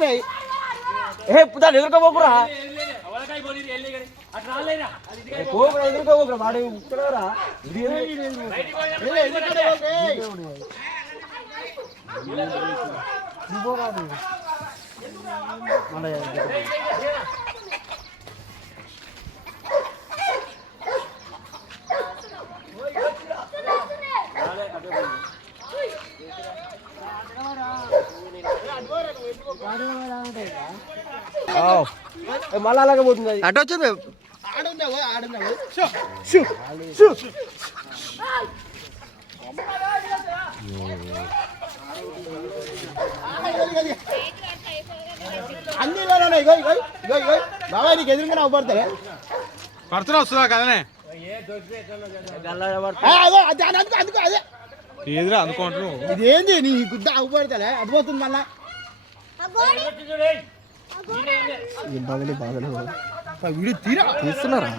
పోతున్నాయి ఏ దాన్ని ఎదుర్కోపోకురా పోకురా ఎదుర్కోపోకురా వాడు ఉత్తరారా ఇది ఏయ్, ఎందుకంటే పోతాయి? మళ్ళీ అలాగే పోతుంది అది. అటు వచ్చింది. అన్ని ఇగో ఇగో ఇగో ఇగో బాబాయ్ నీకు ఎదురుగా అవ్వబడతారే పడుతున్నా వస్తుందా కదనే. అదో అది అది అందుకో అందుకో అదే ఏదిరా అనుకుంటున్నావు? ఇది ఏంది నీ గుడ్డ అవ్వబడతాలే అది పోతుంది మళ్ళా బాగానే బాగానే వీడు తీరా తీస్తున్నారా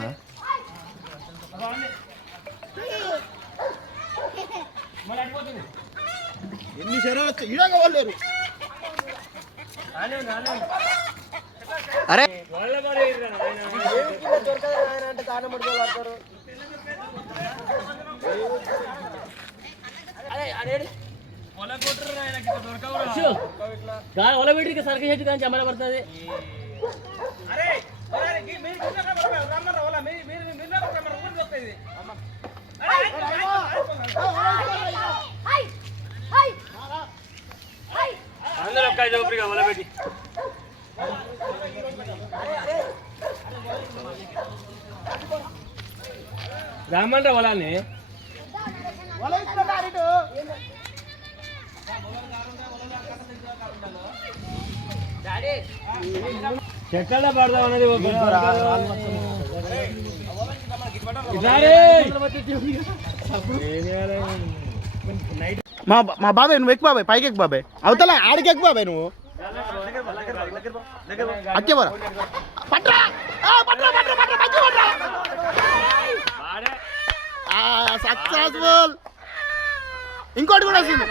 ఎన్ని శరాలు వచ్చాయి ఈడగా వాళ్ళేరు అరే. అంటే ఒలబెట్టికి సరికి చెట్టు కానీ అమలు పడుతుంది. అందరూ ఒక్క ఒలబెట్టి పొలాన్ని పడదాం అనేది. మా మా బాబాయ్ నువ్వు ఎక్కువ బాబాయ్ పైకి ఎక్కువ బాబాయ్. అవతల ఆడికి ఎక్కువ బాబాయ్ నువ్వు. అక్కే బరా పట్రా! ఆ, పట్రా పట్రా పట్రా మంచిగా పట్రా. వాడే. సక్సెస్ఫుల్ ఇంకోటి కూడా వస్తుంది.